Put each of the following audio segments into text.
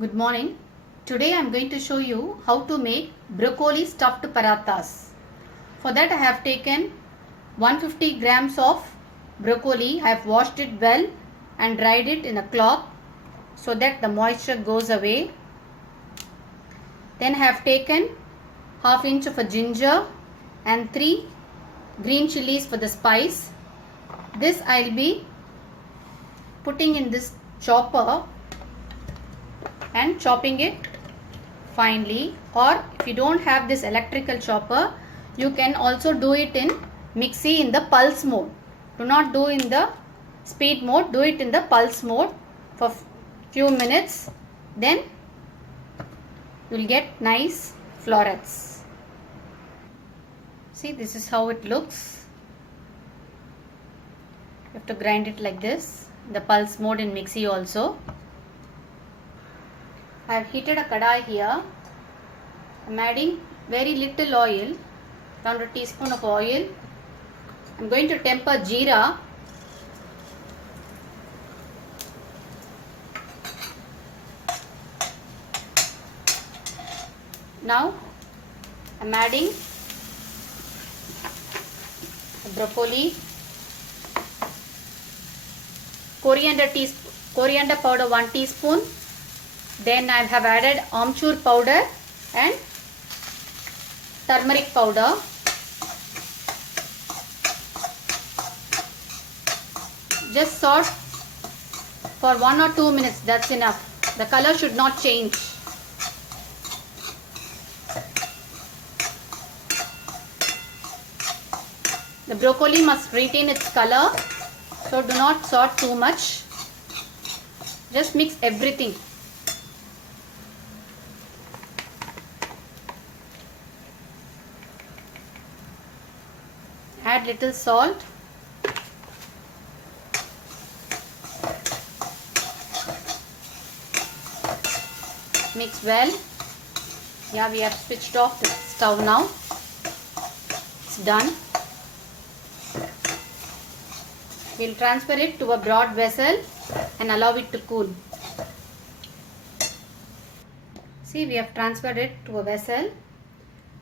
Good morning. Today I am going to show you how to make broccoli stuffed parathas. For that I have taken 150 grams of broccoli. I have washed it well and dried it in a cloth so that the moisture goes away. Then I have taken half inch of a ginger and 3 green chilies for the spice. This I will be putting in this chopper and chopping it finely, or if you don't have this electrical chopper, you can also do it in mixie in the pulse mode. Do not do in the speed mode, do it in the pulse mode for few minutes, then you will get nice florets. See, this is how it looks. You have to grind it like this, the pulse mode in mixie also. I have heated a kadai here. I am adding very little oil, around a teaspoon of oil. I am going to temper jeera. Now I am adding the broccoli, coriander powder 1 teaspoon. Then I have added amchur powder and turmeric powder. Just saute for 1 or 2 minutes, that's enough. The color should not change. The broccoli must retain its color, so do not saute too much. Just mix everything. Add little salt. Mix well. Yeah, we have switched off the stove now. It's done. We'll transfer it to a broad vessel and allow it to cool. See, we have transferred it to a vessel.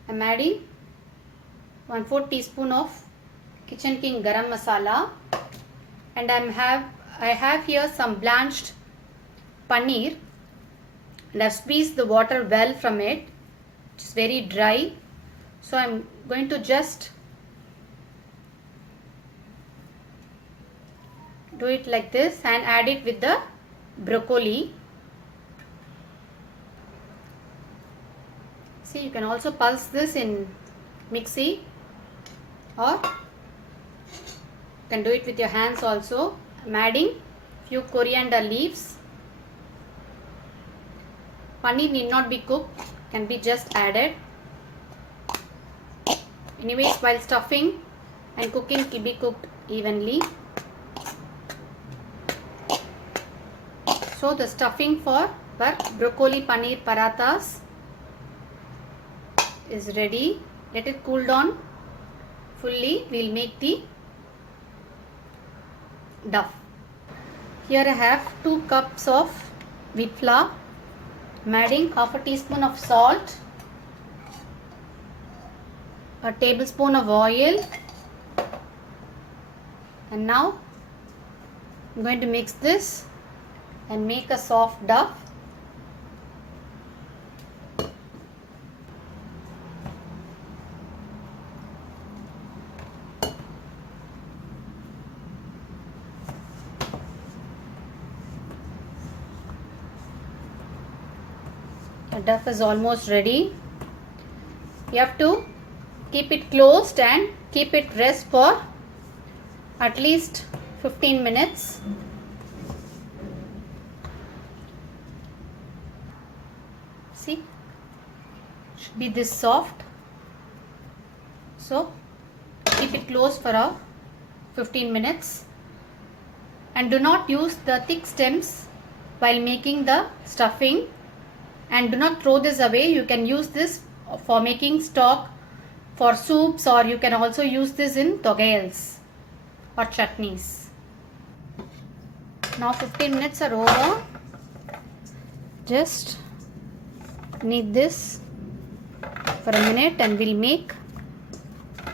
I'm adding 1/4 teaspoon of Kitchen King garam masala, and I have here some blanched paneer, and I've squeezed the water well from it. It's very dry, so I'm going to just do it like this and add it with the broccoli. See, you can also pulse this in mixie, or you can do it with your hands also. I'm adding few coriander leaves. Paneer need not be cooked, can be just added. Anyways, while stuffing and cooking, it will be cooked evenly. So the stuffing for our broccoli paneer parathas is ready. Let it cool down fully. We'll make the duff. Here I have 2 cups of wheat flour. I'm adding half a teaspoon of salt, a tablespoon of oil, and now I'm going to mix this and make a soft duff. The duff is almost ready. You have to keep it closed and keep it rest for at least 15 minutes. See, should be this soft. So keep it closed for 15 minutes, and do not use the thick stems while making the stuffing, and do not throw this away. You can use this for making stock for soups, or you can also use this in togayals or chutneys. Now 15 minutes are over. Just knead this for a minute and we'll make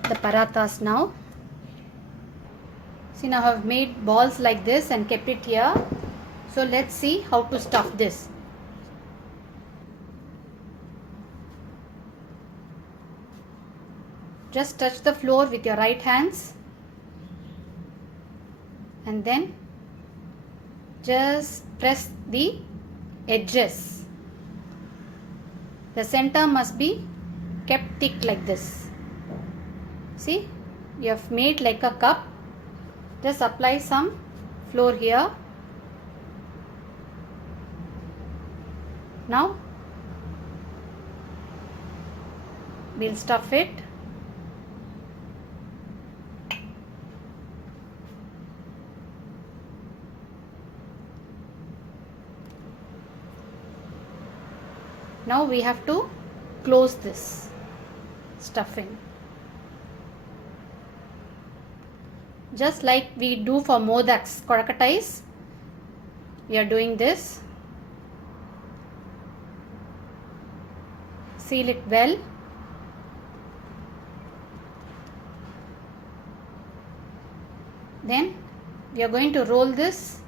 the parathas now. See, now I have made balls like this and kept it here. So let's see how to stuff this. Just touch the floor with your right hands and then just press the edges. The center must be kept thick like this. See, you have made like a cup. Just apply some flour here. Now we'll stuff it. Now we have to close this stuffing. Just like we do for modaks, korakkattais, we are doing this. Seal it well. Then we are going to roll this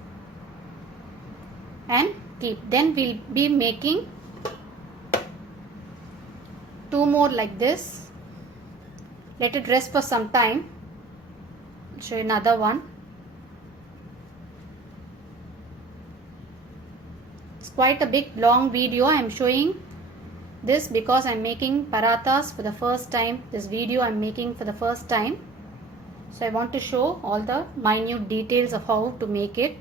and keep. Then we'll be making 2 more like this. Let it rest for some time. I'll show you another one. It's quite a big long video. I am showing this because I am making parathas for the first time. This video I am making for the first time. So I want to show all the minute details of how to make it.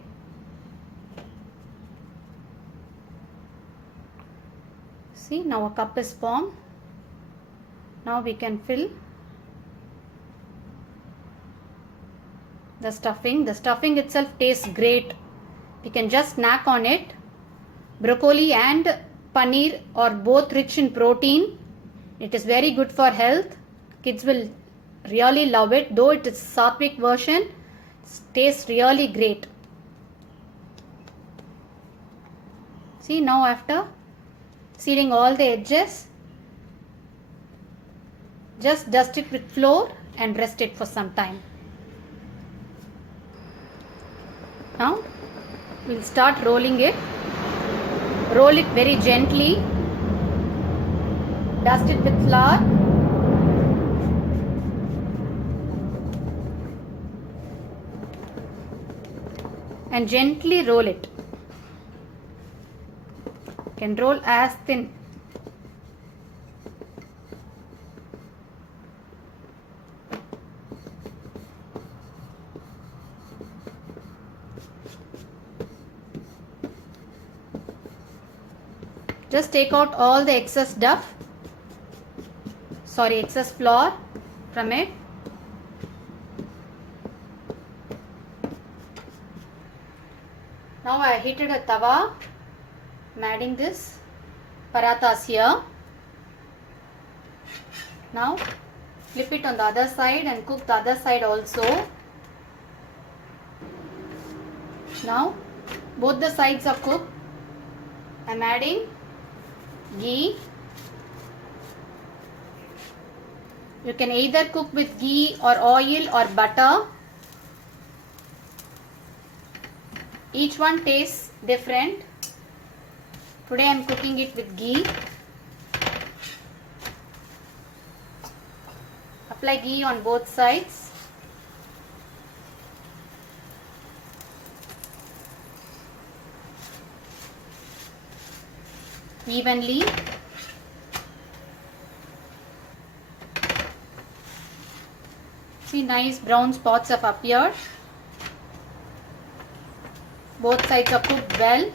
See, now a cup is formed. Now we can fill the stuffing. The stuffing itself tastes great. We can just snack on it. Broccoli and paneer are both rich in protein. It is very good for health. Kids will really love it. Though it is Sattvic version, it tastes really great. See, now after sealing all the edges, just dust it with flour and rest it for some time. Now we'll start rolling it. Roll it very gently. Dust it with flour. And gently roll it. You can roll as thin. Just take out all the excess excess flour from it. Now I heated a tawa. I'm adding this parathas here. Now flip it on the other side and cook the other side also. Now both the sides are cooked. I'm adding ghee. You can either cook with ghee or oil or butter. Each one tastes different. Today I am cooking it with ghee. Apply ghee on both sides. Evenly. See, nice brown spots have appeared. Both sides are cooked well.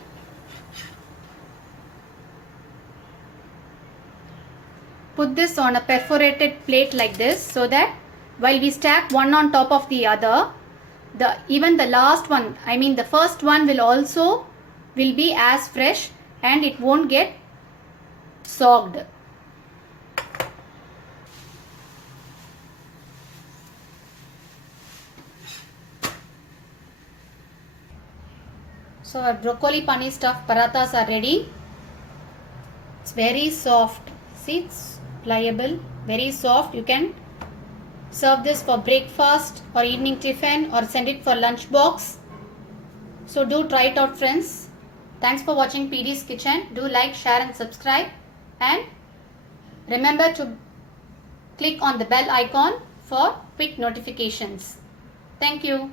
Put this on a perforated plate like this so that while we stack one on top of the other, even the last one, I mean the first one will be as fresh and it won't get soaked. So our broccoli paneer stuffed parathas are ready. It's very soft. See, it's pliable, very soft. You can serve this for breakfast or evening tiffin or send it for lunch box. So do try it out, friends. Thanks for watching PD's Kitchen. Do like, share and subscribe, and remember to click on the bell icon for quick notifications. Thank you.